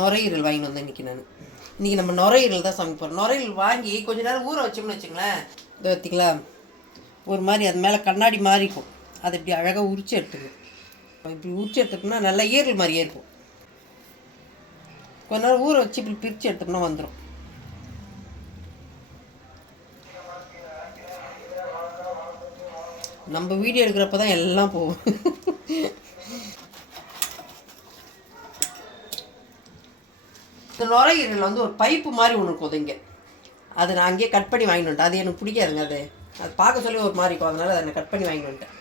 நுரையீரல் வாங்கிட்டு வந்தேன் இன்றைக்கி நம்ம நுரையீரல் தான் சமைப்போம். நுரையீரல் வாங்கி கொஞ்ச நேரம் ஊற வச்சோம்னு வச்சுங்களேன், இது பார்த்திங்களா ஒரு மாதிரி அது மேலே கண்ணாடி மாதிரி இருக்கும். அதை இப்படி அழகாக உரிச்சு எடுத்துக்கணும். இப்படி உரிச்சு எடுத்துட்டோம்னா நல்லா ஈரல் மாதிரியே இருக்கும். கொஞ்ச நேரம் ஊற வச்சு இப்படி பிரித்து எடுத்தோம்னா வந்துடும். நம்ம வீடியோ எடுக்கிறப்ப தான் எல்லாம் போகும். இந்த நுரையீரல் வந்து ஒரு பைப்பு மாதிரி ஒன்று இருக்கும் இங்கே. அது நான் அங்கேயே கட் பண்ணி வாங்கிட்டு வந்துட்டேன். அது எனக்கு பிடிக்காதுங்க. அது பார்க்க சொல்லி ஒரு மாதிரி இருக்கும். அதனால் அதை கட் பண்ணி வாங்கிட்டு வந்துட்டேன்.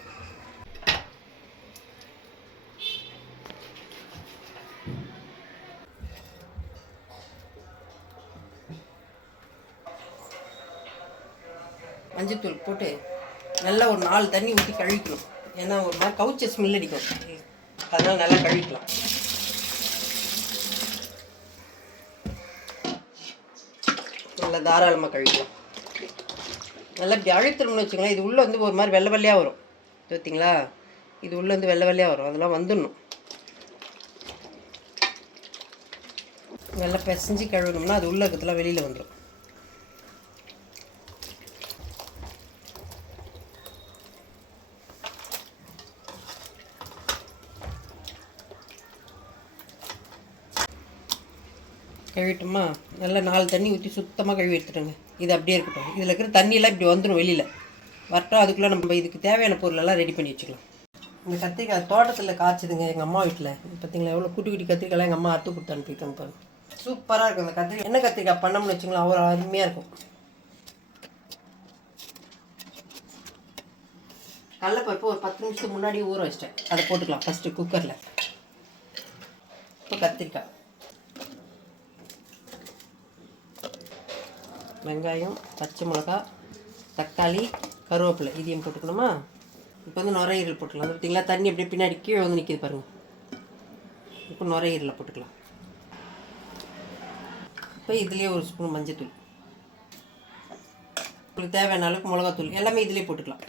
மஞ்சத்தூள் போட்டு நல்லா ஒரு 4 தண்ணி ஊற்றி கழுவிக்கணும். ஏன்னா ஒரு மாதிரி கவுச்ச ஸ்மெல் அடிக்கும். அதனால் நல்லா கழுவிக்கலாம். நல்லா தாராளமாக கழுவிக்கலாம். நல்லா இப்படி அழுத்தணும்னு வச்சுங்களேன், இது உள்ளே வந்து ஒரு மாதிரி வெள்ளை வெள்ளையாக வரும். பார்த்தீங்களா, இது உள்ளே வந்து வெள்ளை வெள்ளையாக வரும். அதெல்லாம் வந்துடணும். நல்லா பிசைஞ்சு கழுவணும்னா அது உள்ள இருக்கிறதுலாம் வெளியில் வந்துடும். கழுவிட்டோமா, நல்லா 4 தண்ணி ஊற்றி சுத்தமாக கழுவி எடுத்துட்டோங்க. இது அப்படியே இருக்கட்டும். இதில் இருக்கிற தண்ணியெல்லாம் இப்படி வந்துடும் வெளியில் வரட்டும். அதுக்குள்ளே நம்ம இதுக்கு தேவையான பொருளெல்லாம் ரெடி பண்ணி வச்சுக்கலாம். இந்த கத்திரிக்காய் தோட்டத்தில் காய்ச்சிதுங்க எங்கள் அம்மா வீட்டில். பார்த்தீங்களா எவ்வளோ குட்டி குட்டி கத்திரிக்காய்லாம் எங்கள் அம்மா அறுத்து கொடுத்து அனுப்பிட்டாங்க பாருங்க. சூப்பராக இருக்கும் அந்த கத்திரிக்காய். என்ன கத்திரிக்காய் பண்ணோம்னு வச்சுங்களேன், அவ்வளோ அருமையாக இருக்கும். கடலைப்பருப்பு ஒரு 10 நிமிஷத்துக்கு முன்னாடி ஊற வச்சிட்டேன். அதை போட்டுக்கலாம் ஃபஸ்ட்டு குக்கரில். இப்போ கத்திரிக்காய், வெங்காயம், பச்சை மிளகா, தக்காளி, கருவேப்பிலை இதையும் போட்டுக்கணுமா. இப்போ வந்து நுரையீரல் போட்டுக்கலாம். அது பார்த்திங்களா தண்ணி அப்படியே பின்னாடி கீழே வந்து நிற்கிது பாருங்கள். இப்போ நுரையீரலில் போட்டுக்கலாம். இப்போ இதுலேயே ஒரு ஸ்பூன் மஞ்சத்தூள், உங்களுக்கு தேவையான அளவுக்கு மிளகாத்தூள் எல்லாமே இதிலே போட்டுக்கலாம்.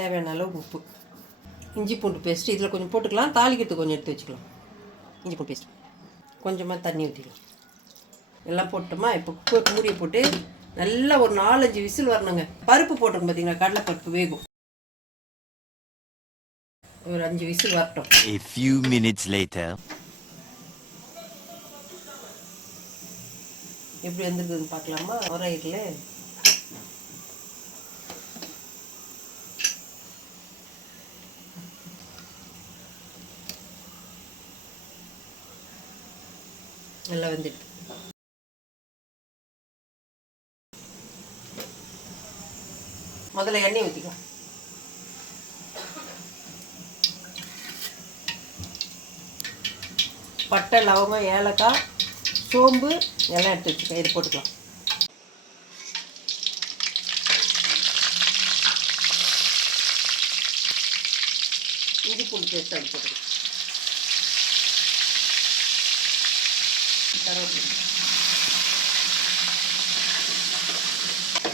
தேவையான அளவு உப்பு, இஞ்சி பூண்டு பேஸ்ட்டு இதில் கொஞ்சம் போட்டுக்கலாம். தாளிக்கிறதுக்கு கொஞ்சம் எடுத்து வச்சுக்கலாம். இஞ்சி பூண்டு பேஸ்ட் கொஞ்சமாக தண்ணி ஊற்றிக்கலாம். எல்லாம் போட்டோமா. இப்போ குக்கர் மூடியை போட்டு நல்லா ஒரு 4-5 விசில் வரணுங்க. பருப்பு போட்டிருக்கோம் பார்த்தீங்களா, கடலைப்பருப்பு வேகும். ஒரு 5 விசில் வரட்டும். A few minutes later. எப்படி வந்துருக்குதுன்னு பார்க்கலாமா. நுரையீரல் நல்லா வந்துடுது. முதல்ல எண்ணெய் ஊற்றிக்கலாம். பட்டை, லவங்கம், ஏலக்காய், சோம்பு எல்லாம் எடுத்து வச்சுக்கோங்க. இது போட்டுக்கலாம். இஞ்சி பூண்டு பேஸ்ட் அது போட்டுக்கலாம்.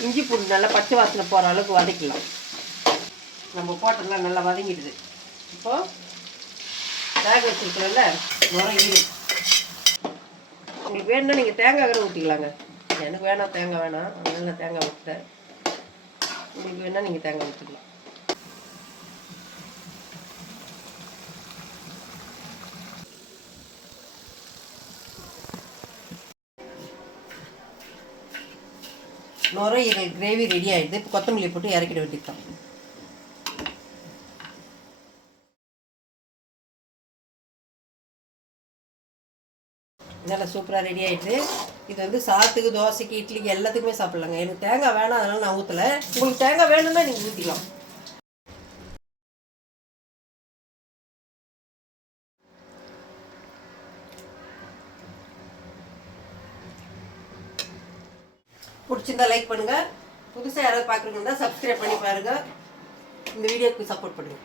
இஞ்சி பூண்டு நல்லா பச்சை வாசனை போகிற அளவுக்கு வதக்கலாம். நம்ம போட்டதெல்லாம் நல்லா வதங்கிடுது. இப்போது வேக வச்சுருக்கிறோம்ல நுரையீரல், உங்களுக்கு வேணும்னா நீங்கள் தேங்காய் கூட ஊற்றிக்கலாங்க. எனக்கு வேணாம், தேங்காய் வேணாம், அதனால நான் தேங்காய் ஊற்றுறேன். உங்களுக்கு வேணால் நீங்கள் தேங்காய் ஊற்றிக்கலாம். நுரையீரல் கிரேவி ரெடி ஆகிடுது. இப்போ கொத்தமல்லி போட்டு இறக்கிட வேண்டியதுதான். நல்லா சூப்பராக ரெடி ஆகிடுது. இது வந்து சாதத்துக்கு, தோசைக்கு, இட்லிக்கு எல்லாத்துக்குமே சாப்பிட்லாங்க. எனக்கு தேங்காய் வேணாம், அதனால் நான் ஊற்றலை. உங்களுக்கு தேங்காய் வேணும்னா நீங்கள் ஊற்றிக்கலாம். பிடிச்சிருந்தா லைக் பண்ணுங்கள். புதுசாக யாராவது பார்க்குறீங்கன்னா சப்ஸ்கிரைப் பண்ணி பாருங்கள். இந்த வீடியோக்கு சப்போர்ட் பண்ணுங்கள்.